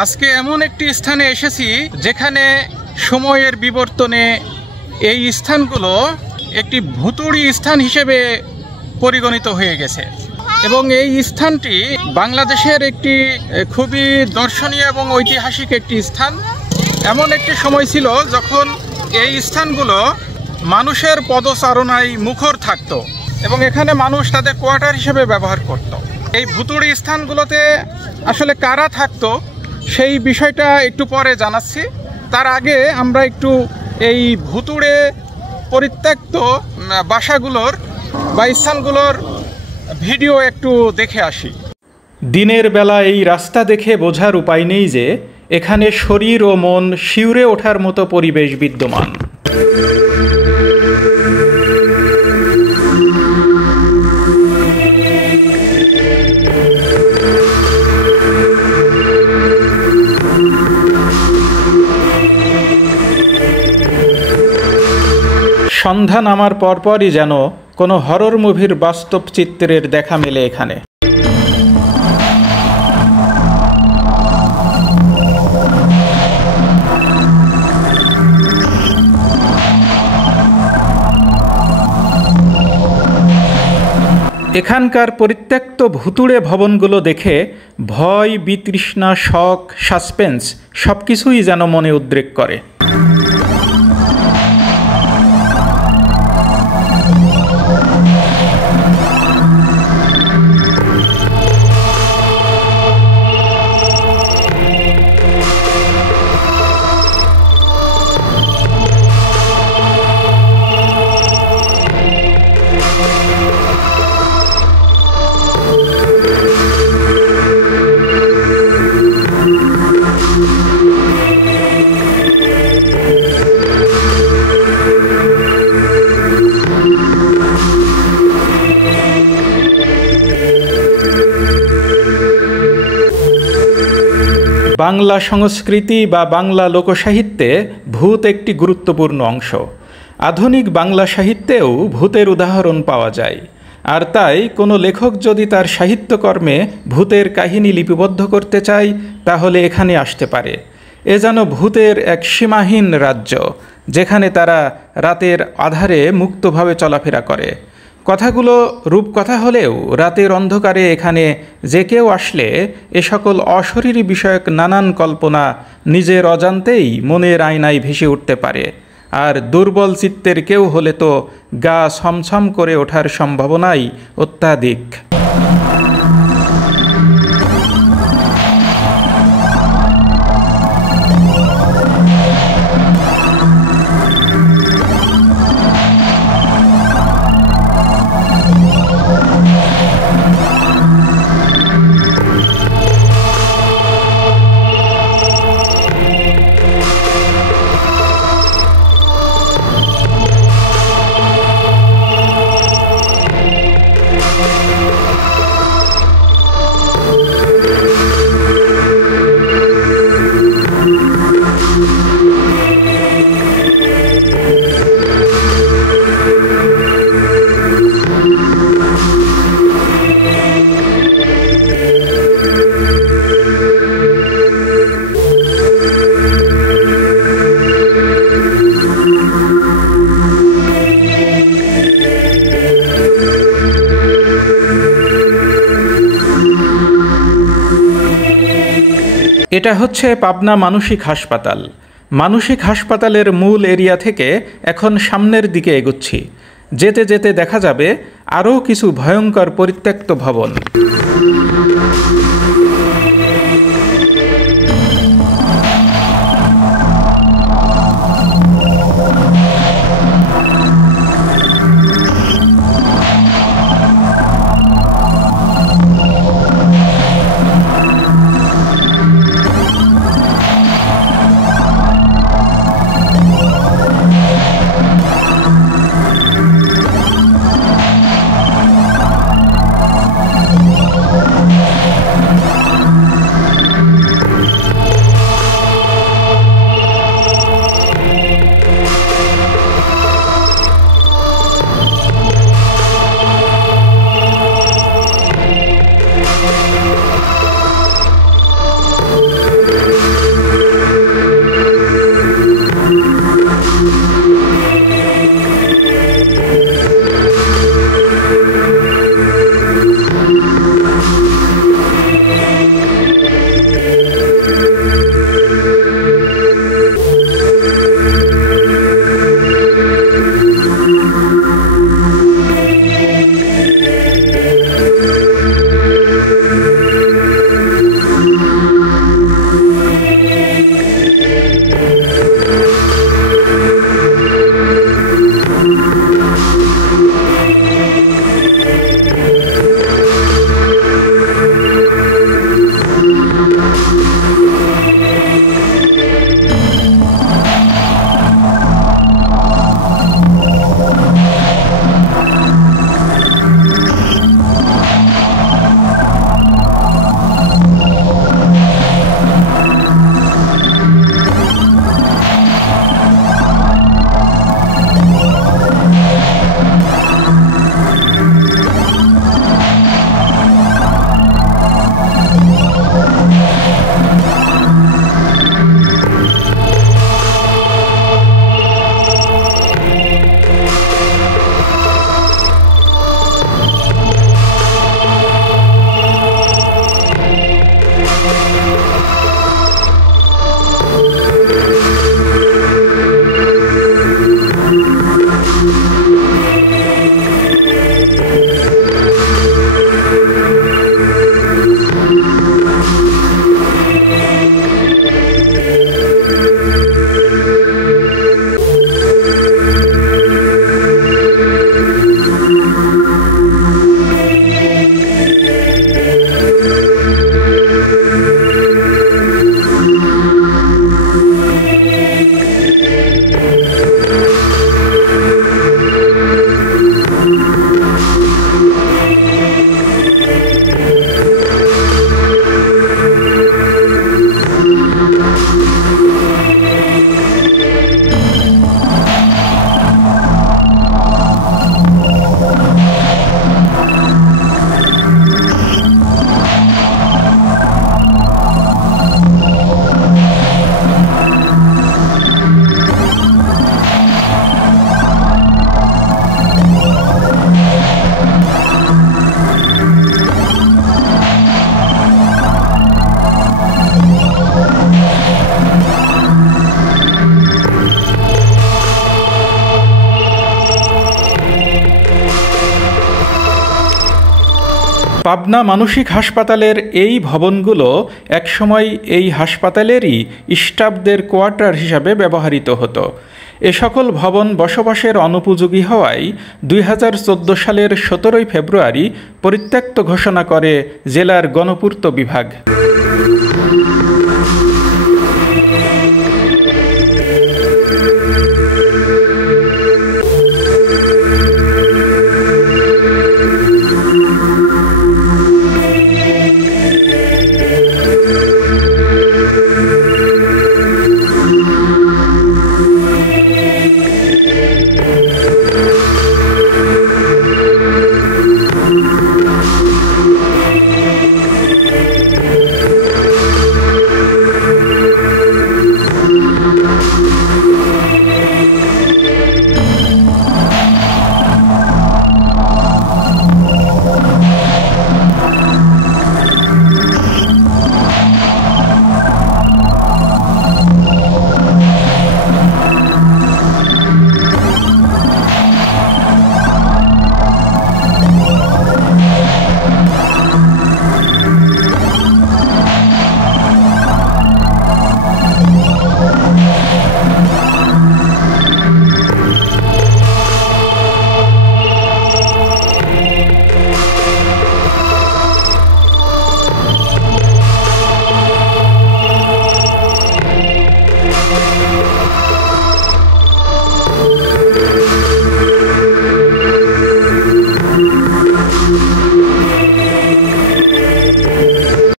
আজকে এমন একটি স্থানে এসেছি যেখানে সময়ের বিবর্তনে এই স্থানগুলো একটি ভুতুড়ি স্থান হিসেবে পরিগণিত হয়ে গেছে এবং এই স্থানটি বাংলাদেশের একটি খুবই দর্শনীয় এবং ঐতিহাসিক একটি স্থান। এমন একটি সময় ছিল যখন এই স্থানগুলো মানুষের পদচারণায় মুখর থাকতো এবং এখানে মানুষ তাদের কোয়ার্টার হিসেবে ব্যবহার করত। এই ভুতুড়ি স্থানগুলোতে আসলে কারা থাকতো সেই বিষয়টা একটু পরে জানাচ্ছি। তার আগে আমরা একটু এই ভুতুড়ে পরিত্যক্ত বাসাগুলোর বা স্থানগুলোর ভিডিও একটু দেখে আসি। দিনের বেলা এই রাস্তা দেখে বোঝার উপায় নেই যে এখানে শরীর ও মন শিউরে ওঠার মতো পরিবেশ বিদ্যমান। সন্ধ্যা নামার পরপরই যেন কোনো হরর মুভির বাস্তব চিত্রের দেখা মেলে এখানে। এখানকার পরিত্যক্ত ভুতুড়ে ভবনগুলো দেখে ভয়, বিতৃষ্ণা, শখ, সাসপেন্স সবকিছুই যেন মনে উদ্রেক করে। বাংলা সংস্কৃতি বা বাংলা লোকসাহিত্যে ভূত একটি গুরুত্বপূর্ণ অংশ। আধুনিক বাংলা সাহিত্যেও ভূতের উদাহরণ পাওয়া যায়। আর তাই কোনো লেখক যদি তার সাহিত্যকর্মে ভূতের কাহিনী লিপিবদ্ধ করতে চায় তাহলে এখানে আসতে পারে। এ যেন ভূতের এক সীমাহীন রাজ্য, যেখানে তারা রাতের আধারে মুক্তভাবে চলাফেরা করে। কথাগুলো রূপকথা হলেও রাতের অন্ধকারে এখানে যে কেউ আসলে এ সকল অশরীরী বিষয়ক নানান কল্পনা নিজের অজান্তেই মনের আয়নায় ভেসে উঠতে পারে। আর দুর্বল চিত্তের কেউ হলে তো গা ছমছম করে ওঠার সম্ভাবনাই অত্যাধিক। এটা হচ্ছে পাবনা মানসিক হাসপাতাল। মানসিক হাসপাতালের মূল এরিয়া থেকে এখন সামনের দিকে এগুচ্ছি। যেতে যেতে দেখা যাবে আরও কিছু ভয়ঙ্কর পরিত্যক্ত ভবন। পাবনা মানসিক হাসপাতালের এই ভবনগুলো একসময় এই হাসপাতালেরই স্টাফদের কোয়ার্টার হিসাবে ব্যবহৃত হতো। এ সকল ভবন বসবাসের অনুপযোগী হওয়ায় 2014 সালের 17 ফেব্রুয়ারি পরিত্যক্ত ঘোষণা করে জেলার গণপূর্ত বিভাগ।